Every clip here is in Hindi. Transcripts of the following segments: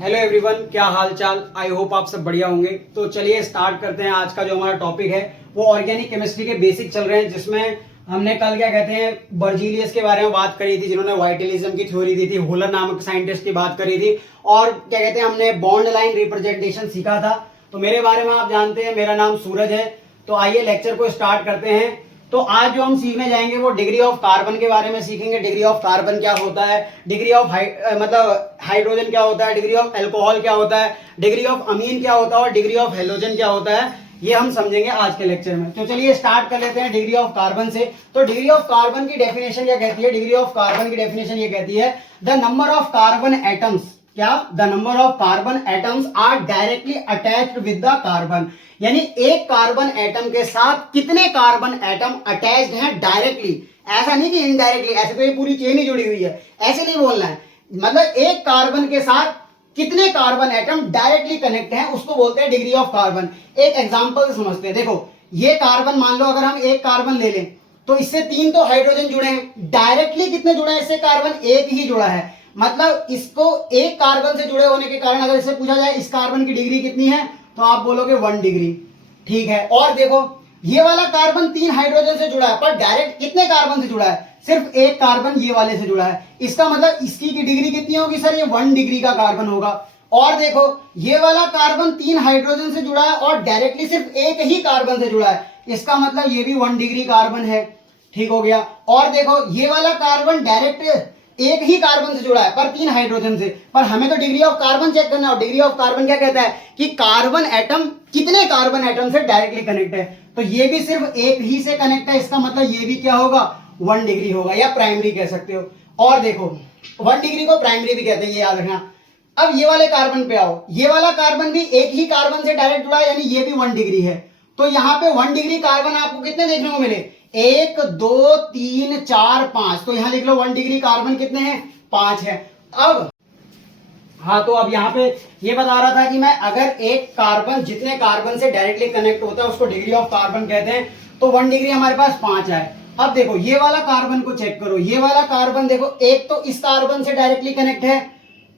हेलो एवरीवन, क्या हाल चाल। आई होप आप सब बढ़िया होंगे। तो चलिए स्टार्ट करते हैं। आज का जो हमारा टॉपिक है वो ऑर्गेनिक केमिस्ट्री के बेसिक चल रहे हैं, जिसमें हमने कल क्या कहते हैं बर्जीलियस के बारे में बात करी थी, जिन्होंने वाइटलिज्म की थ्योरी दी थी। होलर नामक साइंटिस्ट की बात करी थी और क्या कहते हैं हमने बॉन्ड लाइन रिप्रेजेंटेशन सीखा था। तो मेरे बारे में आप जानते हैं, मेरा नाम सूरज है। तो आइए लेक्चर को स्टार्ट करते हैं। तो आज जो हम सीखने जाएंगे वो डिग्री ऑफ कार्बन के बारे में सीखेंगे। डिग्री ऑफ कार्बन क्या होता है, डिग्री ऑफ मतलब हाइड्रोजन क्या होता है, डिग्री ऑफ अल्कोहल क्या होता है, डिग्री ऑफ अमीन क्या होता है और डिग्री ऑफ हेलोजन क्या होता है, ये हम समझेंगे आज के लेक्चर में। तो चलिए स्टार्ट कर लेते हैं डिग्री ऑफ कार्बन से। तो डिग्री ऑफ कार्बन की डेफिनेशन क्या कहती है? डिग्री ऑफ कार्बन की डेफिनेशन ये कहती है the number of carbon atoms, क्या the number of carbon atoms are directly attached with the carbon, यानी एक कार्बन एटम के साथ कितने कार्बन एटम अटैच्ड हैं डायरेक्टली। ऐसा नहीं कि इनडायरेक्टली, ऐसे तो ये पूरी चेन ही जुड़ी हुई है, ऐसे नहीं बोलना है। मतलब एक कार्बन के साथ कितने कार्बन एटम डायरेक्टली कनेक्ट हैं, उसको बोलते हैं डिग्री ऑफ कार्बन। एक एग्जांपल समझते हैं। देखो ये कार्बन, मान लो अगर हम एक कार्बन ले लें तो इससे 3 तो हाइड्रोजन जुड़े हैं। डायरेक्टली कितने जुड़े हैं इससे? कार्बन एक ही जुड़ा है। मतलब इसको एक कार्बन से जुड़े होने के कारण अगर इससे पूछा जाए इस कार्बन की डिग्री कितनी है, तो आप बोलोगे 1 डिग्री। ठीक है। और देखो ये वाला कार्बन 3 हाइड्रोजन से जुड़ा है, पर डायरेक्ट कितने कार्बन से जुड़ा है? सिर्फ एक कार्बन ये वाले से जुड़ा है। इसका मतलब इसकी की डिग्री कितनी होगी सर? ये 1 डिग्री का कार्बन होगा। और देखो ये वाला कार्बन 3 हाइड्रोजन से जुड़ा है और डायरेक्टली सिर्फ एक ही कार्बन से जुड़ा है, इसका मतलब ये भी 1 डिग्री कार्बन है। ठीक हो गया। और देखो ये वाला कार्बन डायरेक्ट एक ही कार्बन से जुड़ा है पर 3 हाइड्रोजन से, पर हमें तो डिग्री ऑफ कार्बन चेक करना है। और डिग्री ऑफ कार्बन क्या कहता है कि कार्बन एटम कितने कार्बन एटम से डायरेक्टली कनेक्ट है। तो ये भी सिर्फ एक ही से कनेक्ट है, इसका मतलब ये भी क्या होगा? 1 डिग्री होगा, या प्राइमरी कह सकते हो। और देखो 1 डिग्री को प्राइमरी भी कहते हैं, ये याद रखना। अब ये वाले कार्बन पे आओ, ये वाला कार्बन भी एक ही कार्बन से डायरेक्ट जुड़ा है, यानी ये भी 1 डिग्री है। तो यहाँ पे 1 डिग्री कार्बन आपको कितने देखने को मिले? 1 2 3 4 5। तो यहां लिख लो 1 डिग्री कार्बन कितने हैं? 5 है। अब हाँ, तो अब यहाँ पे ये बता रहा था कि मैं अगर एक कार्बन जितने कार्बन से डायरेक्टली कनेक्ट होता है उसको डिग्री ऑफ कार्बन कहते हैं। तो 1 डिग्री हमारे पास 5 है। अब देखो ये वाला कार्बन को चेक करो। ये वाला कार्बन देखो, एक तो इस कार्बन से डायरेक्टली कनेक्ट है,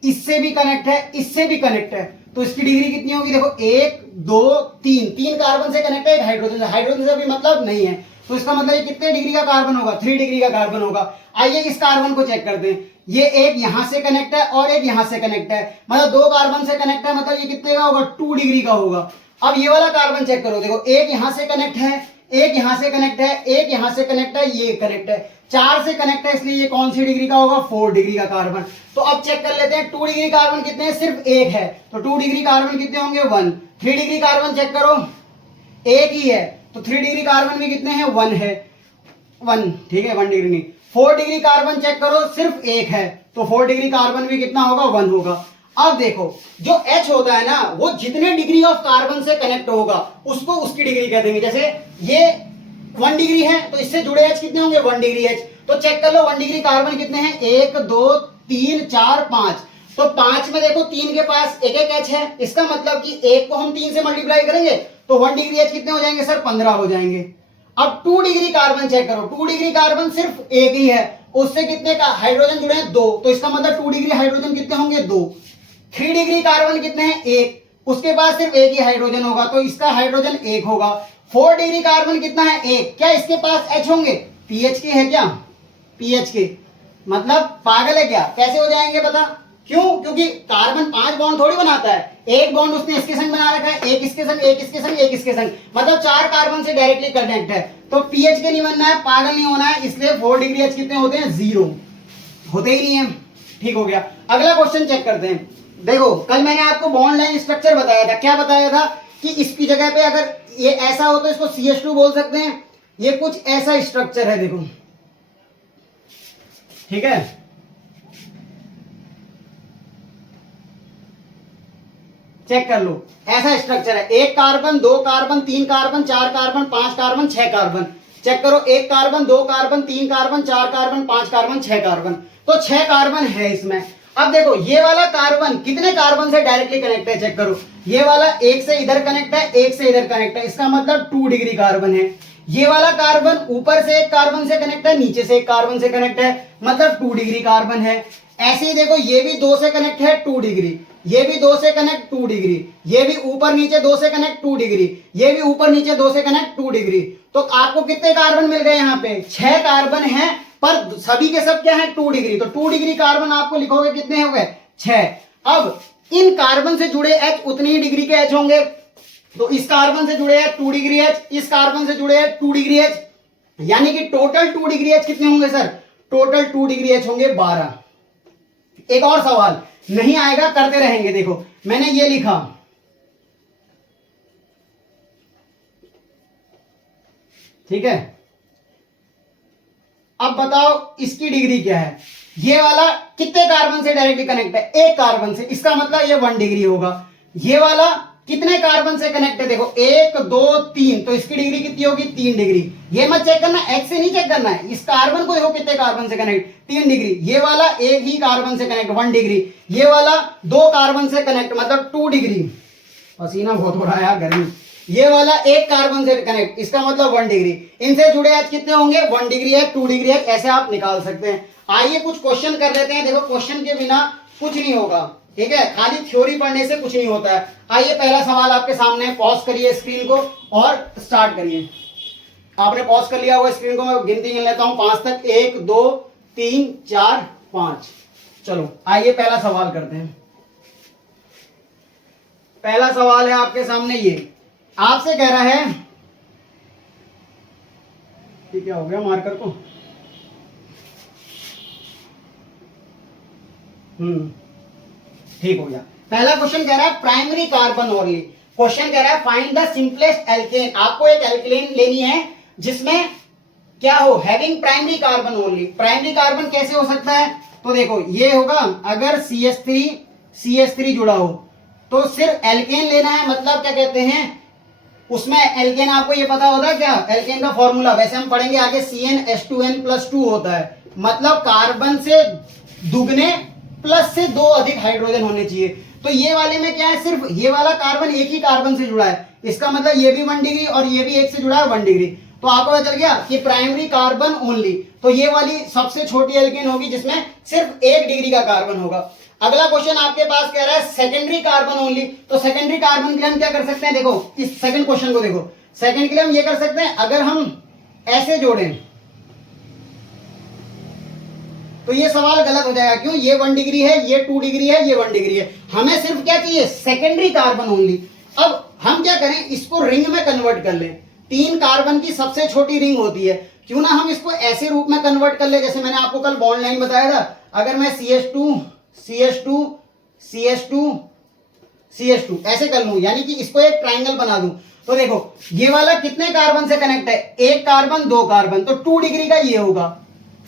इससे भी कनेक्ट है, इससे भी कनेक्ट है। तो इसकी डिग्री कितनी होगी? देखो 1 2 3 कार्बन से कनेक्ट है, एक हाइड्रोजन से। हाइड्रोजन से भी मतलब नहीं है, तो इसका मतलब ये कितने डिग्री का कार्बन होगा? 3 डिग्री का कार्बन होगा। आइए इस कार्बन को चेक करते हैं। ये एक यहां से कनेक्ट है और एक यहां से कनेक्ट है, मतलब 2 कार्बन से कनेक्ट है, मतलब ये कितने का होगा? 2 डिग्री का होगा। अब ये वाला कार्बन चेक करो। देखो एक यहां से कनेक्ट है, एक यहां से कनेक्ट है, एक यहां से कनेक्ट है, ये कनेक्ट है, 4 से कनेक्ट है, इसलिए ये कौन सी डिग्री का होगा? 4 डिग्री का कार्बन। तो अब चेक कर लेते हैं 2 डिग्री कार्बन कितने हैं? सिर्फ एक है, तो 2 डिग्री कार्बन कितने होंगे? 1। 3 डिग्री कार्बन चेक करो, एक ही है, तो 3 डिग्री कार्बन भी कितने हैं? 1 है, 1। ठीक है, 1 डिग्री नहीं। 4 डिग्री कार्बन चेक करो, सिर्फ एक है, तो 4 डिग्री कार्बन भी कितना होगा? 1 होगा। अब देखो जो H होता है ना, वो जितने डिग्री ऑफ कार्बन से कनेक्ट होगा उसको उसकी डिग्री कह देंगे। जैसे ये 1 डिग्री है तो इससे जुड़े H कितने होंगे? 1 डिग्री H। तो चेक कर लो 1 डिग्री कार्बन कितने हैं? 1 2 3 4 5। तो 5 में देखो 3 के पास एक एक H है, इसका मतलब कि 1 को हम 3 से मल्टीप्लाई करेंगे तो 1 डिग्री H कितने हो जाएंगे सर? 15 हो जाएंगे। अब 2 डिग्री कार्बन चेक करो। 2 डिग्री कार्बन सिर्फ एक ही है, उससे कितने का हाइड्रोजन जुड़े हैं? 2। तो इसका मतलब 2 डिग्री हाइड्रोजन कितने होंगे? 2। 3 डिग्री कार्बन कितने हैं? 1। उसके पास सिर्फ एक ही हाइड्रोजन होगा, तो इसका हाइड्रोजन 1 होगा। 4 डिग्री कार्बन कितना है? 1। क्या इसके पास H होंगे? पीएच के है क्या? पीएच के मतलब पागल है क्या? कैसे हो जाएंगे पता क्यों? क्योंकि कार्बन 5 बॉन्ड थोड़ी बनाता है, एक बॉन्ड उसने इसके संग बना रखा है, एक इसके संग, एक इसके संग, एक इसके संग, मतलब 4 कार्बन से डायरेक्टली कनेक्ट है। तो पीएच के नहीं बनना है, पागल नहीं होना है, इसलिए 4 डिग्री H कितने होते हैं? 0 होते ही नहीं है। ठीक हो गया। अगला क्वेश्चन चेक करते हैं। देखो कल मैंने आपको बॉन्ड लाइन स्ट्रक्चर बताया था। क्या बताया था? कि इसकी जगह पे अगर ये ऐसा हो तो इसको CH2 बोल सकते हैं। ये कुछ ऐसा स्ट्रक्चर है, देखो। ठीक है, चेक कर लो, ऐसा स्ट्रक्चर है। 1 carbon 2 carbon 3 carbon 4 carbon 5 carbon 6 carbon. Check करो 1 carbon 2 carbon 3 carbon 4 carbon 5 carbon 6 carbon. तो 6 कार्बन है इसमें। अब देखो ये वाला कार्बन कितने कार्बन से डायरेक्टली कनेक्ट है? चेक करो, ये वाला एक से इधर कनेक्ट है, एक से इधर कनेक्ट है, इसका मतलब 2 डिग्री कार्बन है। ये वाला कार्बन ऊपर से एक कार्बन से कनेक्ट है, नीचे से एक कार्बन से कनेक्ट है, मतलब 2 डिग्री कार्बन है। ऐसे ही देखो ये भी 2 से कनेक्ट है 2 डिग्री, ये भी 2 से कनेक्ट 2 डिग्री, ये भी ऊपर नीचे 2 से कनेक्ट 2 डिग्री, ये भी ऊपर नीचे 2 से कनेक्ट 2 डिग्री। तो आपको कितने कार्बन मिल गए यहाँ पे? 6 कार्बन हैं, पर सभी के सब क्या है? 2 डिग्री। तो 2 डिग्री कार्बन आपको लिखोगे कितने हो गए? 6। अब इन कार्बन से जुड़े H उतनी ही डिग्री के H होंगे। तो इस कार्बन से जुड़े हैं 2 डिग्री H, इस कार्बन से जुड़े हैं 2 डिग्री H, यानी कि टोटल 2 डिग्री H कितने होंगे सर? टोटल 2 डिग्री H होंगे 12। एक और सवाल, नहीं आएगा करते रहेंगे। देखो मैंने ये लिखा, ठीक है। अब बताओ इसकी डिग्री क्या है? ये वाला कितने कार्बन से डायरेक्टली कनेक्ट है? 1 कार्बन से, इसका मतलब ये 1 डिग्री होगा। ये वाला कितने कार्बन से कनेक्ट है? देखो 1 2 3, तो इसकी डिग्री कितनी होगी? 3 डिग्री। ये मत चेक करना, H से नहीं चेक करना है, इस कार्बन को देखो कितने कार्बन से कनेक्ट, 3 डिग्री। ये वाला एक ही कार्बन से कनेक्ट 1 डिग्री, ये वाला 2 कार्बन से कनेक्ट मतलब 2 डिग्री। पसीना बहुत हो रहा है यार, गर्मी। ये वाला 1 कार्बन से कनेक्ट, इसका मतलब 1 डिग्री। इनसे जुड़े H कितने होंगे? 1 डिग्री है, 2 डिग्री है, ऐसे आप निकाल सकते हैं। आइए कुछ क्वेश्चन कर लेते हैं। देखो क्वेश्चन के बिना कुछ नहीं होगा, ठीक है, खाली थ्योरी पढ़ने से कुछ नहीं होता है। आइए पहला सवाल आपके सामने, पॉज करिए स्क्रीन को और स्टार्ट करिए। आपने पॉज कर लिया होगा स्क्रीन को, मैं गिनती गिन लेता हूं 5 तक। 1 2 3 4 5। चलो आइए पहला सवाल करते हैं। पहला सवाल है आपके सामने, ये आपसे कह रहा है कि क्या हो गया मार्कर को? ठीक हो गया। पहला क्वेश्चन कह रहा है प्राइमरी कार्बन ओनली। क्वेश्चन कह रहा है फाइंड द सिंपलेस्ट एल्केन। आपको एक एल्केन लेनी है जिसमें क्या हो? Having primary carbon only. Primary carbon कैसे हो सकता है? तो देखो ये होगा, अगर CH3 जुड़ा हो तो सिर्फ एल्केन लेना है। मतलब क्या कहते हैं उसमें एल्केन, आपको ये पता होता है क्या एल्केन का फॉर्मूला? वैसे हम पढ़ेंगे आगे, CnH2n+2 होता है। मतलब कार्बन से दुगने प्लस से 2 अधिक हाइड्रोजन होने चाहिए। तो ये वाले में क्या है? सिर्फ ये वाला कार्बन एक ही कार्बन से जुड़ा है, इसका मतलब ये भी 1 डिग्री और ये भी एक से जुड़ा है 1 डिग्री। तो आपको पता चल गया कि प्राइमरी कार्बन ओनली। तो ये वाली सबसे छोटी एल्केन होगी जिसमें सिर्फ 1 डिग्री का कार्बन होगा। अगला क्वेश्चन आपके पास कह रहा है सेकेंडरी कार्बन ओनली। तो सेकेंडरी कार्बन के लिए हम क्या कर सकते हैं? देखो इस सेकंड क्वेश्चन को देखो, सेकंड के लिए हम ये कर सकते हैं, अगर हम ऐसे जोड़ें तो ये सवाल गलत हो जाएगा। क्यों? ये 1 डिग्री है, ये 2 डिग्री है, ये 1 डिग्री है। हमें सिर्फ क्या चाहिए? Secondary carbon only. अब हम क्या करें, इसको रिंग में कन्वर्ट कर लें। 3 कार्बन की सबसे छोटी रिंग होती है, क्यों ना हम इसको ऐसे रूप में कन्वर्ट कर ले, जैसे मैंने आपको कल बॉन्ड लाइन बताया था। अगर मैं CH2 CH2 CH2 CH2 ऐसे कर लूं, यानी कि इसको एक ट्राइंगल बना दूं। तो देखो ये वाला कितने कार्बन से कनेक्ट है? 1 कार्बन 2 कार्बन, तो 2 डिग्री का ये होगा,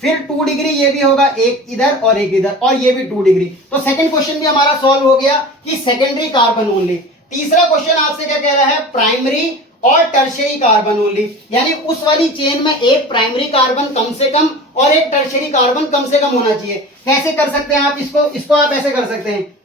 फिर 2 डिग्री ये भी होगा, एक इधर और एक इधर, और ये भी 2 डिग्री। तो सेकंड क्वेश्चन भी हमारा सॉल्व हो गया कि सेकेंडरी कार्बन ओनली। तीसरा क्वेश्चन आपसे क्या कह रहा है? प्राइमरी और टर्शियरी कार्बन ओनली, यानी उस वाली चेन में एक प्राइमरी कार्बन कम से कम और एक टर्शियरी कार्बन कम से कम होना चाहिए। कैसे कर सकते हैं आप इसको आप ऐसे कर सकते हैं,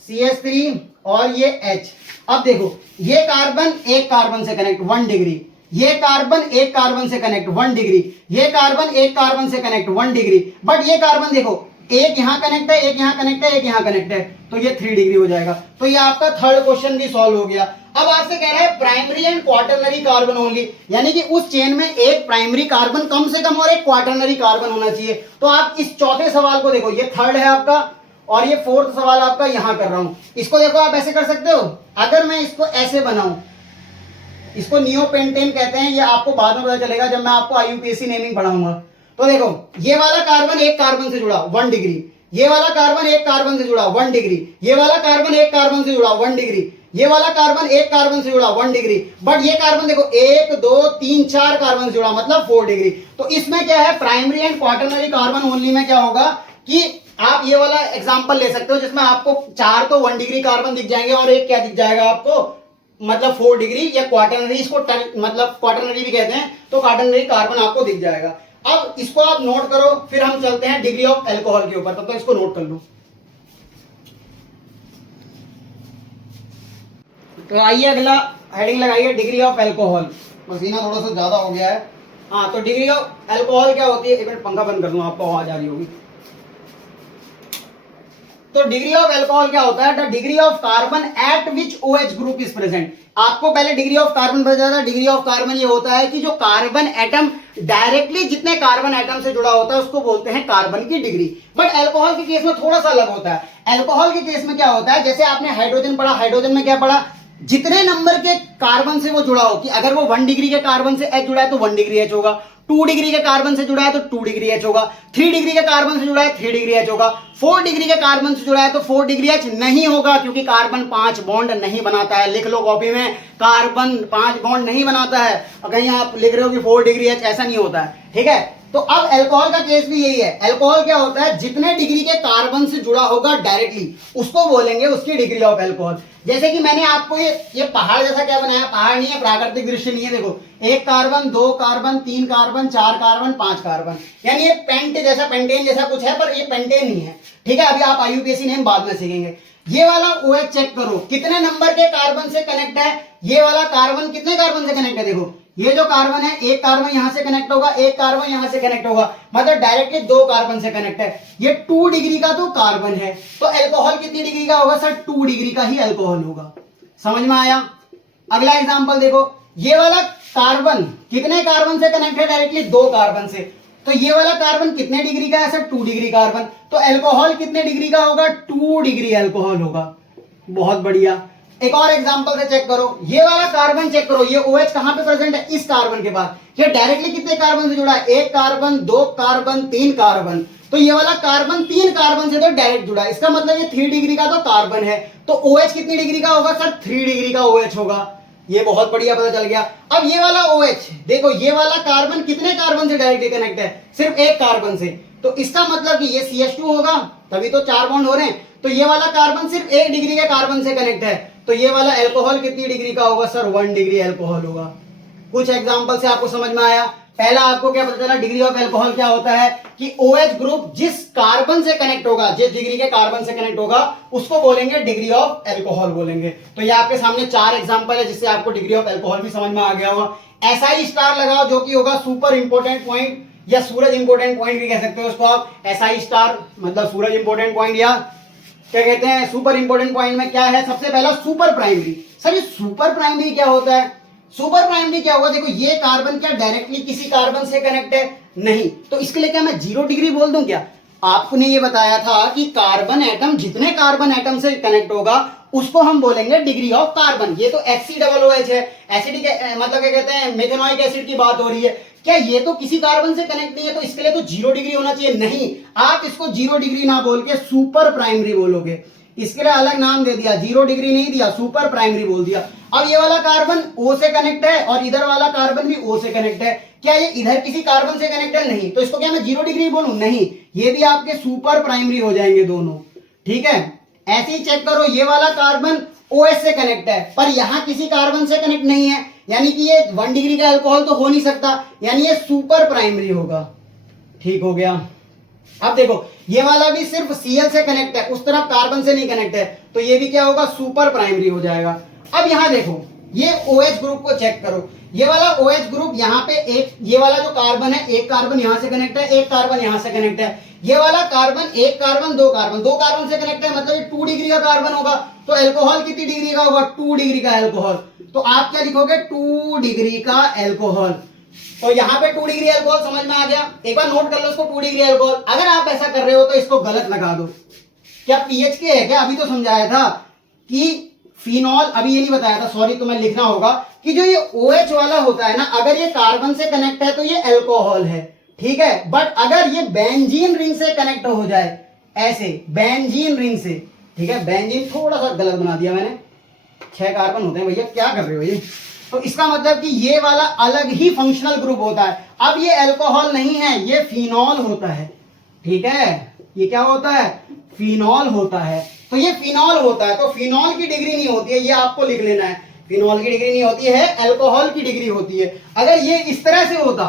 CH3 और ये H। अब देखो ये कार्बन एक कार्बन से कनेक्ट 1 डिग्री, ये कार्बन एक कार्बन से कनेक्ट 1 डिग्री, ये कार्बन एक कार्बन से कनेक्ट 1 डिग्री। बट ये कार्बन देखो एक यहां कनेक्ट है, एक यहां कनेक्ट है, एक यहां कनेक्ट है, तो ये 3 डिग्री हो जाएगा। तो ये आपका थर्ड क्वेश्चन भी सॉल्व हो गया। अब आपसे कह रहा है primary and quaternary carbon only, यानी कि उस चेन में एक प्राइमरी कार्बन कम से कम और एक क्वाटरनरी कार्बन होना चाहिए। तो आप इस चौथे सवाल को देखो, ये थर्ड है आपका और ये फोर्थ सवाल आपका यहां कर रहा हूं। इसको देखो आप ऐसे कर सकते हो, अगर मैं इसको ऐसे बनाऊं, इसको नियोपेंटेन कहते हैं, ये आपको बाद में पता चलेगा जब मैं आपको IUPAC नेमिंग पढ़ाऊंगा। तो देखो ये वाला कार्बन एक कार्बन से जुड़ा 1 डिग्री, ये वाला कार्बन एक कार्बन से जुड़ा 1 डिग्री, ये वाला कार्बन एक कार्बन से जुड़ा 1 डिग्री, ये वाला कार्बन एक कार्बन से जुड़ा 1 डिग्री। बट ये कार्बन देखो 1 2 3 4 कार्बन से जुड़ा मतलब 4 डिग्री। तो इसमें क्या है, primary and quaternary carbon only में क्या होगा कि आप ये वाला एग्जांपल ले सकते हो जिसमें आपको 4 तो 1 डिग्री कार्बन दिख जाएंगे और एक क्या दिख जाएगा आपको, मतलब 4 डिग्री या क्वाटरनरी, इसको मतलब क्वाटरनरी भी कहते हैं, तो क्वाटरनरी कार्बन आपको दिख जाएगा। अब इसको आप नोट करो, फिर हम चलते हैं डिग्री ऑफ एल्कोहल के ऊपर, तब तो इसको नोट कर लो। तो आइए अगला हेडिंग लगाइए, डिग्री ऑफ एल्कोहल। पसीना थोड़ा सा ज्यादा हो गया है, हाँ, तो डिग्री ऑफ अल्कोहल क्या होती है, एक मिनट पंखा बंद कर दूं, आपको आवाज आ रही होगी। तो डिग्री ऑफ अल्कोहल क्या होता है, the degree of carbon eight which OH group is present. आपको पहले डिग्री ऑफ कार्बन पता था, डिग्री ऑफ कार्बन ये होता है कि जो कार्बन एटम डायरेक्टली जितने कार्बन एटम से जुड़ा होता है उसको बोलते हैं कार्बन की डिग्री। बट अल्कोहल के केस में थोड़ा सा अलग होता है। अल्कोहल के केस में क्या होता है, जैसे आपने हाइड्रोजन पढ़ा, हाइड्रोजन में क्या पढ़ा, जितने नंबर के कार्बन से वो जुड़ा हो, कि अगर वो 1 डिग्री के कार्बन से H जुड़ा है तो 1 डिग्री H होगा, 2 डिग्री के कार्बन से जुड़ा है तो 2 डिग्री H होगा, 3 डिग्री के कार्बन से जुड़ा है 3 डिग्री H होगा, 4 डिग्री के कार्बन से जुड़ा है तो 4 डिग्री H नहीं होगा, क्योंकि कार्बन 5 बॉन्ड नहीं बनाता है। लिख लो कॉपी में, कार्बन 5 बॉन्ड नहीं बनाता है। और कहीं आप लिख रहे हो कि 4 डिग्री H, ऐसा नहीं होता है, ठीक है। तो अब अल्कोहल का केस भी यही है। अल्कोहल क्या होता है, जितने डिग्री के कार्बन से जुड़ा होगा डायरेक्टली उसको बोलेंगे उसकी डिग्री ऑफ अल्कोहल। जैसे कि मैंने आपको ये पहाड़ जैसा क्या बनाया, पहाड़ नहीं है, प्राकृतिक दृश्य नहीं है। देखो, 1 carbon, 2 carbon, 3 carbon, 4 carbon, 5 carbon, यानी ये पेंट जैसा, पेंटेन जैसा कुछ है, पर ये पेंटेन नहीं है, ठीक है। अभी आप IUPAC नेम बाद में सीखेंगे। ये वाला OH चेक करो, कितने नंबर के कार्बन से कनेक्ट है। ये वाला कार्बन कितने कार्बन से कनेक्ट है, देखो ये जो कार्बन है, एक कार्बन यहां से कनेक्ट होगा, एक कार्बन यहां से कनेक्ट होगा, मतलब डायरेक्टली 2 कार्बन से कनेक्ट है। ये 2 डिग्री का तो कार्बन है, तो अल्कोहल कितनी डिग्री का होगा सर, 2 डिग्री का ही अल्कोहल होगा। समझ में आया। अगला एग्जांपल देखो, ये वाला कार्बन कितने कार्बन से कनेक्ट है डायरेक्टली, 2 कार्बन से, तो ये वाला कार्बन कितने डिग्री का है सर, 2 डिग्री कार्बन, तो अल्कोहल कितने डिग्री का होगा, 2 डिग्री अल्कोहल होगा। बहुत बढ़िया। एक और एग्जांपल से चेक करो, ये वाला कार्बन चेक करो, ये OH कहां पे प्रेजेंट है, इस कार्बन के पास। ये डायरेक्टली कितने कार्बन से जुड़ा है, 1 कार्बन, 2 कार्बन, 3 कार्बन, तो ये वाला कार्बन 3 कार्बन से तो डायरेक्ट जुड़ा है, इसका मतलब ये 3 डिग्री का तो कार्बन है, तो OH कितनी डिग्री का होगा सर, 3 डिग्री का OH होगा। ये बहुत बढ़िया पता चल गया। अब ये वाला OH देखो, ये वाला कार्बन कितने कार्बन से डायरेक्टली कनेक्ट है, सिर्फ 1 कार्बन से, तो इसका मतलब कि ये CH2 होगा, तभी तो 4 बॉन्ड हो रहे हैं। तो ये वाला कार्बन सिर्फ 1 डिग्री के कार्बन से कनेक्ट है, तो ये वाला अल्कोहल कितनी डिग्री का होगा सर, 1 डिग्री अल्कोहल होगा। कुछ एग्जांपल से आपको समझ में आया। पहला आपको क्या पता चला, डिग्री ऑफ अल्कोहल क्या होता है कि OH ग्रुप जिस कार्बन से कनेक्ट होगा, जिस डिग्री के कार्बन से कनेक्ट होगा उसको बोलेंगे डिग्री ऑफ अल्कोहल बोलेंगे। तो ये आपके सामने 4 एग्जांपल है जिससे आपको डिग्री ऑफ अल्कोहल भी समझ में आ गया होगा। SI स्टार लगाओ, जो कि होगा सुपर इंपोर्टेंट पॉइंट, या सूरज इंपोर्टेंट पॉइंट भी कह सकते हो उसको आप। SI स्टार मतलब सूरज इंपोर्टेंट पॉइंट, या क्या कहते हैं सुपर इंपोर्टेंट पॉइंट में क्या है, सबसे पहला सुपर प्राइमरी। सर ये सुपर प्राइमरी क्या होता है, सुपर प्राइमरी क्या होगा, देखो ये कार्बन क्या डायरेक्टली किसी कार्बन से कनेक्ट है, नहीं, तो इसके लिए क्या मैं 0 डिग्री बोल दूं क्या। आपने ये बताया था कि कार्बन एटम जितने कार्बन एटम से कनेक्ट होगा उसको हम बोलेंगे डिग्री ऑफ कार्बन। ये तो HCOOH है, एसिडिक मतलब क्या कहते हैं मेथेनॉइक एसिड की बात हो रही है। क्या ये तो किसी कार्बन से कनेक्ट नहीं है, तो इसके लिए तो 0 डिग्री होना चाहिए, नहीं, आप इसको 0 डिग्री ना बोल के सुपर प्राइमरी बोलोगे। इसके लिए अलग नाम दे दिया, 0 डिग्री नहीं दिया, सुपर प्राइमरी बोल दिया। अब ये वाला कार्बन O से कनेक्ट है और इधर वाला कार्बन भी O से कनेक्ट है, क्या ये इधर किसी कार्बन से कनेक्ट है, नहीं, तो इसको क्या मैं 0 डिग्री बोलूं, नहीं, ये भी आपके सुपर प्राइमरी हो जाएंगे दोनों, ठीक है। ऐसे ही चेक करो, ये वाला कार्बन OH से कनेक्ट है पर यहां किसी कार्बन से कनेक्ट नहीं है, यानी कि ये 1 डिग्री का अल्कोहल तो हो नहीं सकता, यानी ये सुपर प्राइमरी होगा, ठीक हो गया। अब देखो ये वाला भी सिर्फ Cl से कनेक्ट है, उस तरफ कार्बन से नहीं कनेक्ट है, तो ये भी क्या होगा, सुपर प्राइमरी हो जाएगा। अब यहां देखो ये OH ग्रुप को चेक करो, ये वाला OH ग्रुप यहाँ पे एक, ये वाला जो कार्बन है, एक कार्बन यहां से कनेक्ट है, एक कार्बन यहां से कनेक्ट है, ये वाला कार्बन एक कार्बन दो कार्बन से कनेक्ट है, मतलब ये 2 डिग्री का कार्बन होगा, तो अल्कोहल कितनी डिग्री का होगा, 2 डिग्री का अल्कोहल। तो आप क्या लिखोगे, 2 डिग्री का अल्कोहल। तो यहाँ पे 2 डिग्री अल्कोहल समझ में आ गया, एक बार नोट कर लो इसको, 2 डिग्री अल्कोहल। अगर आप ऐसा कर रहे हो तो इसको गलत लगा दो, क्या पीएच के है क्या, अभी तो समझाया था कि फिनॉल, अभी ये नहीं बताया था, सॉरी, तो मैं लिखना होगा कि जो ये OH वाला होता है ना, अगर ये कार्बन से कनेक्ट है तो ये अल्कोहल है, ठीक है। बट अगर ये बेंजीन रिंग से कनेक्ट हो जाए, ऐसे बेंजीन रिंग से, ठीक है, बेंजीन थोड़ा सा गलत बना दिया मैंने, 6 कार्बन होते हैं भैया, क्या कर रहे हो ये, तो इसका मतलब कि ये वाला अलग ही फंक्शनल ग्रुप होता है। अब ये अल्कोहल नहीं है, ये फिनॉल होता है, ठीक है, ये क्या होता है, फिनॉल होता है, तो ये फिनॉल होता है, तो फिनॉल की डिग्री नहीं होती है, ये आपको लिख लेना है, फिनॉल की डिग्री नहीं होती है, अल्कोहल की डिग्री होती है। अगर ये इस तरह से होता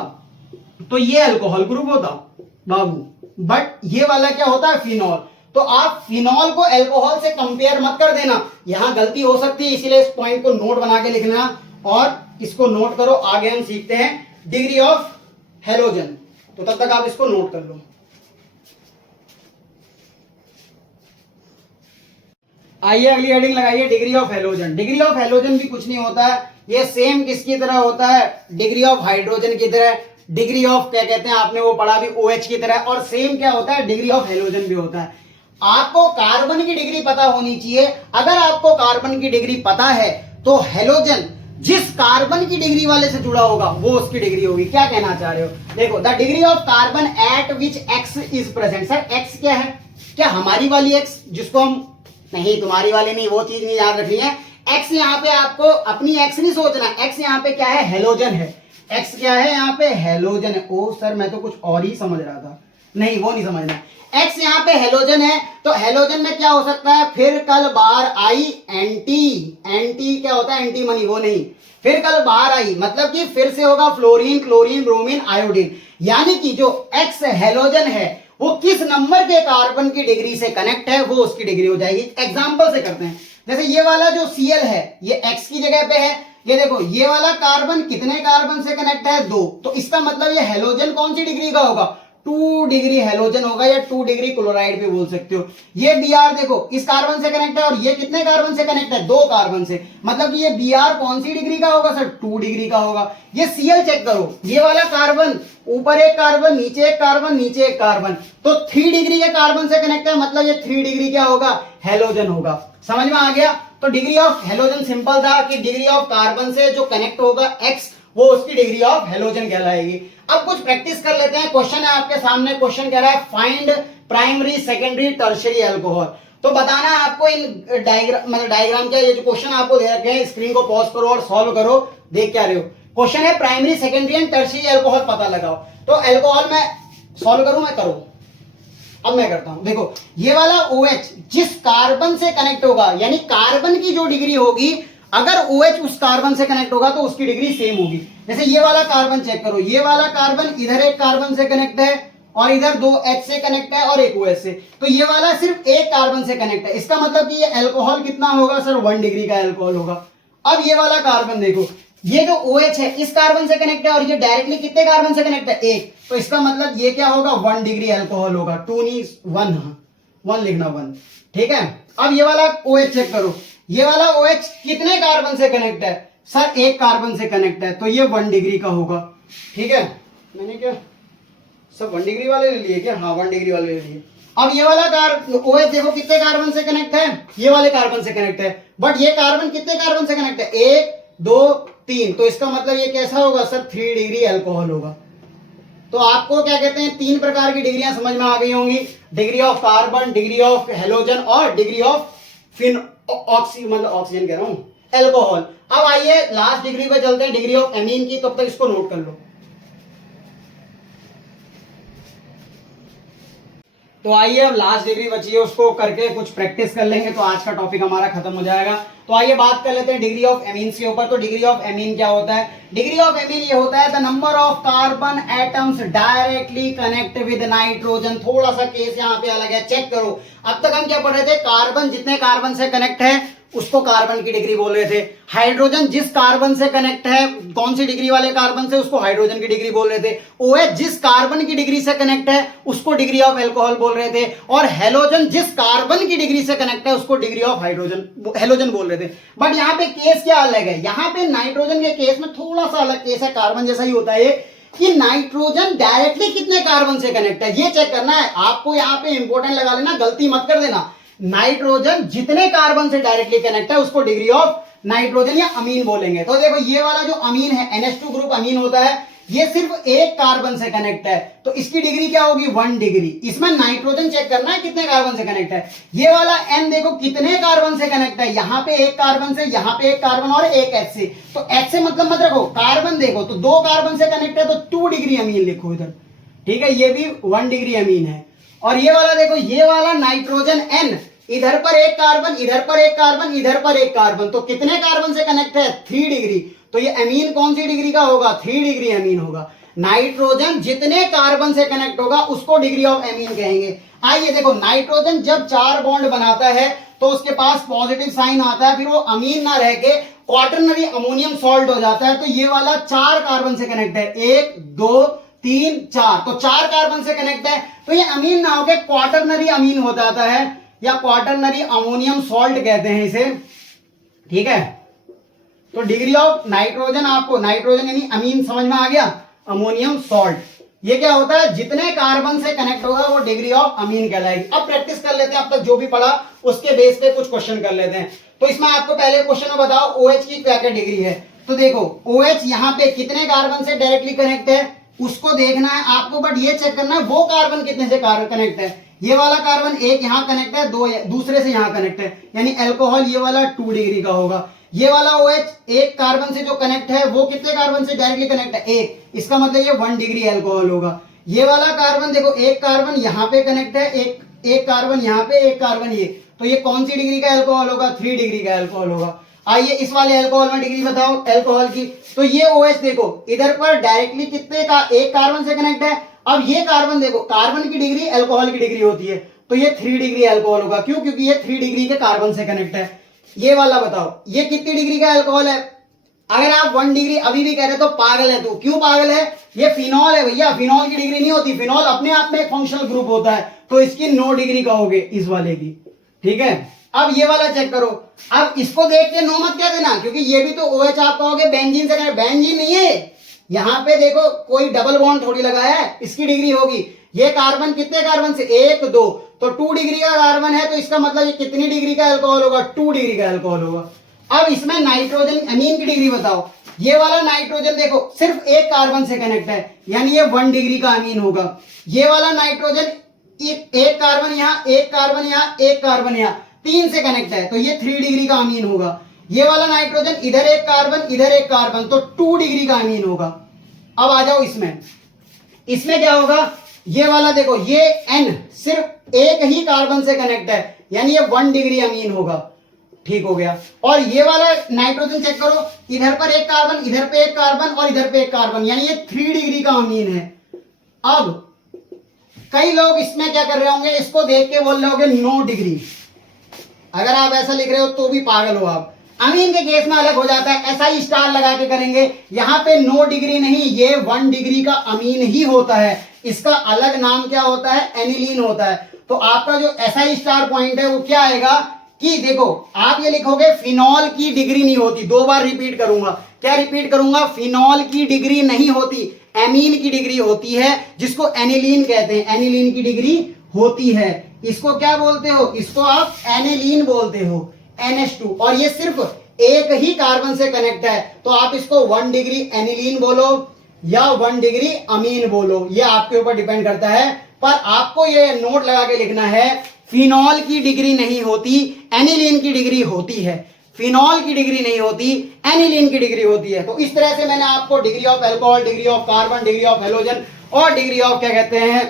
तो ये अल्कोहल ग्रुप होता बाबू, बट ये वाला क्या होता है, फिनॉल। तो आप फिनॉल को अल्कोहल से कंपेयर मत कर देना, यहां गलती हो सकती है, इसीलिए इस पॉइंट को नोट बना के लिख लेना और इसको नोट करो। आगे हम सीखते हैं डिग्री ऑफ हेलोजन। तो तब तक आप इसको नोट कर लो। आइए अगली हेडिंग लगाइए, degree of halogen. Degree of halogen भी कुछ नहीं होता है, ये सेम किसकी तरह होता है, डिग्री ऑफ हाइड्रोजन की तरह, डिग्री ऑफ क्या कहते हैं आपने वो पढ़ा भी OH की तरह, और सेम क्या होता है, डिग्री ऑफ हेलोजन भी होता है। आपको कार्बन की डिग्री पता होनी चाहिए। अगर आपको कार्बन की डिग्री पता है तो हेलोजन जिस कार्बन की डिग्री वाले से जुड़ा होगा वो उसकी डिग्री होगी। क्या कहना चाह रहे हो, देखो the degree of carbon eight which x is present. Sir x क्या है, क्या हमारी वाली एक्स जिसको हम, नहीं तुम्हारी वाली नहीं, वो चीज नहीं याद रखनी है। एक्स यहाँ पे आपको अपनी एक्स नहीं सोचना, एक्स यहाँ पे क्या है, हेलोजन है। एक्स क्या है यहाँ पे, हेलोजन है। ओ सर मैं तो कुछ और ही समझ रहा था, नहीं वो नहीं समझना। एक्स यहाँ पे हेलोजन है, तो हेलोजन में क्या हो सकता है, फिर कल बार आई एंटी। एंटी क्या होता है, एंटी मनी, वो नहीं, फिर कल बाहर आई मतलब कि फिर से होगा फ्लोरीन, क्लोरीन, ब्रोमीन, आयोडीन। यानी कि जो एक्स हेलोजन है वो किस नंबर के कार्बन की डिग्री से कनेक्ट है वो उसकी डिग्री हो जाएगी। एग्जांपल से करते हैं, जैसे ये वाला जो Cl है ये एक्स की जगह पे है, ये देखो ये वाला कार्बन कितने कार्बन से कनेक्ट है, 2। तो इसका मतलब ये हेलोजन कौन सी डिग्री का होगा, 2 डिग्री हेलोजन होगा, या 2 डिग्री क्लोराइड भी बोल सकते हो। ये Br देखो इस कार्बन से कनेक्ट है, और ये कितने कार्बन से कनेक्ट है, 2 कार्बन से, मतलब कि ये Br कौन सी डिग्री का होगा सर, 2 डिग्री का होगा। ये Cl चेक करो, ये वाला कार्बन ऊपर एक कार्बन, नीचे एक कार्बन, नीचे एक कार्बन, तो 3 डिग्री के कार्बन से कनेक्ट है, मतलब ये 3 डिग्री क्या होगा, हेलोजन होगा। समझ में आ गया। तो डिग्री ऑफ हेलोजन सिंपल था कि डिग्री ऑफ कार्बन से जो कनेक्ट होगा एक्स, वो उसकी डिग्री ऑफ हेलोजन कहलाएगी। अब कुछ प्रैक्टिस कर लेते हैं। क्वेश्चन है आपके सामने, क्वेश्चन कह रहा है find primary, secondary, tertiary alcohol. तो बताना है आपको इन डायग्राम क्या, ये जो क्वेश्चन आपको दे रखे हैं, स्क्रीन को पॉज करो और सॉल्व करो। देख क्या रहे हो, क्वेश्चन है primary, secondary and tertiary alcohol पता लगाओ। तो अल्कोहल में सॉल्व करूं, मैं करूं, अब मैं करता हूं। देखो ये वाला OH जिस कार्बन से कनेक्ट होगा, यानी कार्बन की जो डिग्री होगी, अगर OH उस कार्बन से कनेक्ट होगा तो उसकी डिग्री सेम होगी। जैसे ये वाला कार्बन चेक करो, ये वाला कार्बन इधर एक कार्बन से कनेक्ट है और इधर 2 H से कनेक्ट है और एक OH से, तो ये वाला सिर्फ एक कार्बन से कनेक्ट है। इसका मतलब कि ये अल्कोहल कितना होगा सर, 1 डिग्री का अल्कोहल होगा। अब ये वाला कार्बन देखो, ये जो OH है इस कार्बन से कनेक्ट है और ये डायरेक्टली कितने कार्बन से कनेक्ट है, एक, तो इसका मतलब ये क्या होगा, 1 डिग्री अल्कोहल होगा। 2 नहीं 1, 1 लिखना, 1, ठीक है। अब ये वाला OH चेक करो, ये वाला OH कितने कार्बन से कनेक्ट है सर, एक कार्बन से कनेक्ट है, तो ये 1 डिग्री का होगा, ठीक है। मैंने क्या सब 1 डिग्री वाले ले लिए क्या, हाँ 1 डिग्री वाले ले लिए। अब ये वाला OH देखो कितने कार्बन से कनेक्ट है, ये वाले कार्बन से कनेक्ट है, बट ये कार्बन कितने कार्बन से कनेक्ट है, 1 2 3, तो इसका मतलब ये कैसा होगा सर, 3 डिग्री अल्कोहल होगा। तो आपको क्या कहते हैं, 3 प्रकार की डिग्रियां समझ में आ गई होंगी, degree of carbon, degree of halogen और डिग्री ऑफ ऑक्सीजन कह रहा हूं, अल्कोहल। अब आइए लास्ट डिग्री पे चलते हैं, डिग्री ऑफ एमीन की, तब तक इसको नोट कर लो। तो आइए अब लास्ट डिग्री बची है, उसको करके कुछ प्रैक्टिस कर लेंगे तो आज का टॉपिक हमारा खत्म हो जाएगा। तो आइए बात कर लेते हैं डिग्री ऑफ एमीन्स के ऊपर। तो डिग्री ऑफ एमीन क्या होता है, डिग्री ऑफ एमीन ये होता है the number of carbon atoms directly connect with nitrogen. थोड़ा सा केस यहाँ पे अलग है, चेक करो। अब तक हम क्या पढ़ रहे थे, कार्बन जितने कार्बन से कनेक्ट है उसको कार्बन की डिग्री बोल रहे थे, हाइड्रोजन जिस कार्बन से कनेक्ट है कौन सी डिग्री वाले कार्बन से, उसको हाइड्रोजन की डिग्री बोल रहे थे, OH जिस कार्बन की डिग्री से कनेक्ट है उसको डिग्री ऑफ अल्कोहल बोल रहे थे, और हेलोजन जिस कार्बन की डिग्री से कनेक्ट है उसको डिग्री ऑफ हेलोजन बोल रहे थे। बट यहाँ पे केस क्या अलग है, यहाँ पे नाइट्रोजन के केस में थोड़ा सा अलग केस है, कार्बन जैसा ही होता है कि नाइट्रोजन डायरेक्टली कितने कार्बन से कनेक्ट है, ये चेक करना है आपको। यहाँ पे इंपॉर्टेंट लगा लेना, गलती मत कर देना। नाइट्रोजन जितने कार्बन से डायरेक्टली कनेक्ट है उसको डिग्री ऑफ नाइट्रोजन या अमीन बोलेंगे। तो देखो ये वाला जो अमीन है, NH2 ग्रुप अमीन होता है, ये सिर्फ एक कार्बन से कनेक्ट है, तो इसकी डिग्री क्या होगी, 1 डिग्री। इसमें नाइट्रोजन चेक करना है कितने कार्बन से कनेक्ट है। ये वाला N देखो कितने कार्बन से कनेक्ट है, यहाँ पे एक कार्बन से, यहाँ पे एक कार्बन और एक H से, तो H से मतलब मत रखो, कार्बन देखो तो 2 कार्बन से कनेक्ट है तो 2 डिग्री अमीन लिखो इधर, ठीक है, ये भी 1 डिग्री अमीन है। और ये वाला देखो, ये वाला नाइट्रोजन N, इधर पर एक कार्बन, इधर पर एक कार्बन, इधर पर एक कार्बन, तो कितने कार्बन से कनेक्ट है, 3 डिग्री। तो ये अमीन कौन सी डिग्री का होगा, 3 डिग्री अमीन होगा। नाइट्रोजन जितने कार्बन से कनेक्ट होगा उसको डिग्री ऑफ अमीन कहेंगे। आइए देखो, नाइट्रोजन जब 4 बॉन्ड बनाता है तो उसके पास पॉजिटिव साइन आता है, फिर वो अमीन ना रह के क्वाटरनरी अमोनियम सॉल्ट हो जाता है। तो ये वाला 4 कार्बन से कनेक्ट है, 1 2 3 4, तो 4 कार्बन से कनेक्ट है। तो ये अमीन ना होके क्वाटरनरी अमीन हो जाता है, या क्वाटरनरी अमोनियम सॉल्ट कहते हैं इसे, ठीक है। तो डिग्री ऑफ नाइट्रोजन, आपको नाइट्रोजन यानी अमीन समझ में आ गया, अमोनियम सॉल्ट, ये क्या होता है, जितने कार्बन से कनेक्ट होगा वो डिग्री ऑफ अमीन कहलाएगी। अब प्रैक्टिस कर लेते हैं, अब तक जो भी पढ़ा उसके बेस पे कुछ क्वेश्चन कर लेते हैं। तो इसमें आपको पहले क्वेश्चन में बताओ OH की क्या क्या डिग्री है। तो देखो OH यहाँ पे कितने कार्बन से डायरेक्टली कनेक्ट है उसको देखना है आपको, बट ये चेक करना है वो कार्बन कितने से कनेक्ट है। ये वाला कार्बन एक यहाँ कनेक्ट है, दो दूसरे से यहाँ कनेक्ट है, यानी अल्कोहल ये वाला 2 डिग्री का होगा। ये वाला OH एक कार्बन से जो कनेक्ट है वो कितने कार्बन से डायरेक्टली कनेक्ट है, एक, इसका मतलब ये 1 डिग्री अल्कोहल होगा। ये वाला कार्बन देखो एक कार्बन यहाँ पे कनेक्ट है, एक कार्बन यहाँ पे, एक कार्बन ये, तो ये कौन सी डिग्री का अल्कोहल होगा, 3 डिग्री का अल्कोहल होगा। आइए इस वाले अल्कोहल में डिग्री बताओ अल्कोहल की। तो ये OH देखो इधर पर डायरेक्टली कितने का, एक कार्बन से कनेक्ट है। अब ये कार्बन देखो, कार्बन की डिग्री अल्कोहल की डिग्री होती है, तो ये 3 डिग्री अल्कोहल होगा। क्यों, क्योंकि ये 3 डिग्री के कार्बन से कनेक्ट है। ये वाला बताओ ये कितनी डिग्री का अल्कोहल है। अगर आप 1 डिग्री अभी भी कह रहे तो पागल है तू। क्यों पागल है, ये फिनॉल है भैया, फिनॉल की डिग्री नहीं होती, फिनॉल अपने आप में एक फंक्शनल ग्रुप होता है, तो इसकी 9 डिग्री का होगे इस वाले की, ठीक है। अब ये वाला चेक करो, अब इसको देख के 9 मत कह देना, क्योंकि ये भी तो OH आप कहोगे बेंजीन से, बेंजीन नहीं है। यहाँ पे देखो कोई डबल बॉन्ड थोड़ी लगाया है, इसकी डिग्री होगी। ये कार्बन कितने कार्बन से, 1 2, तो 2 डिग्री का कार्बन है, तो इसका मतलब ये कितनी डिग्री का अल्कोहल होगा, 2 डिग्री का अल्कोहल होगा। अब इसमें नाइट्रोजन अमीन की डिग्री बताओ। ये वाला नाइट्रोजन देखो सिर्फ एक कार्बन से कनेक्ट है, यानी ये 1 डिग्री का अमीन होगा। ये वाला नाइट्रोजन एक कार्बन यहाँ, एक कार्बन यहाँ, एक कार्बन यहाँ, 3 से कनेक्ट है, तो ये 3 डिग्री का अमीन होगा। ये वाला नाइट्रोजन इधर एक कार्बन इधर एक कार्बन, तो 2 डिग्री का अमीन होगा। अब आ जाओ इसमें क्या होगा, ये वाला देखो ये N सिर्फ एक ही कार्बन से कनेक्ट है, यानी ये 1 डिग्री अमीन होगा, ठीक हो गया। और ये वाला नाइट्रोजन चेक करो, इधर पर एक कार्बन, इधर पे एक कार्बन और इधर पे एक कार्बन, यानी ये 3 डिग्री का अमीन है। अब कई लोग इसमें क्या कर रहे होंगे, इसको देख के बोल रहे होंगे 9 डिग्री। अगर आप ऐसा लिख रहे हो तो भी पागल हो आप। अमीन के केस में अलग हो जाता है, ऐसा ही स्टार लगा के करेंगे। यहाँ पे 9 डिग्री नहीं, ये 1 डिग्री का अमीन ही होता है। इसका अलग नाम क्या होता है, एनिलीन होता है। तो आपका जो SI स्टार पॉइंट है वो क्या आएगा कि देखो आप ये लिखोगे फिनॉल की डिग्री नहीं होती। 2 बार रिपीट करूंगा, क्या रिपीट करूंगा, फिनॉल की डिग्री नहीं होती, एमीन की डिग्री होती है, जिसको एनिलीन कहते हैं। एनिलीन की डिग्री होती है, इसको क्या बोलते हो, इसको आप एनिलीन बोलते हो, NH2। और ये सिर्फ एक ही कार्बन से कनेक्ट है, तो आप इसको 1 डिग्री एनिलीन बोलो या 1 डिग्री अमीन बोलो, ये आपके ऊपर डिपेंड करता है। पर आपको ये नोट लगा के लिखना है, फिनॉल की डिग्री नहीं होती, एनिलीन की डिग्री होती है। फिनॉल की डिग्री नहीं होती, एनिलीन की डिग्री होती है। तो इस तरह से मैंने आपको degree of alcohol, degree of carbon, degree of halogen और डिग्री ऑफ क्या कहते हैं,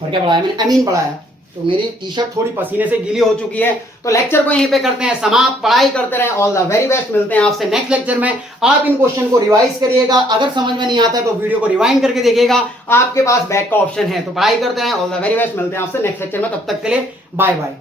और क्या पढ़ाया मैंने, अमीन पढ़ाया। तो मेरी टी शर्ट थोड़ी पसीने से गीली हो चुकी है, तो लेक्चर को यहीं पे करते हैं समाप्त। पढ़ाई करते रहें, ऑल द वेरी बेस्ट। मिलते हैं आपसे नेक्स्ट लेक्चर में। आप इन क्वेश्चन को रिवाइज करिएगा, अगर समझ में नहीं आता तो वीडियो को रिवाइंड करके देखिएगा, आपके पास बैक का ऑप्शन है। तो पढ़ाई करते रहें, ऑल द वेरी बेस्ट। मिलते हैं आपसे नेक्स्ट लेक्चर में, तब तक के लिए बाय बाय।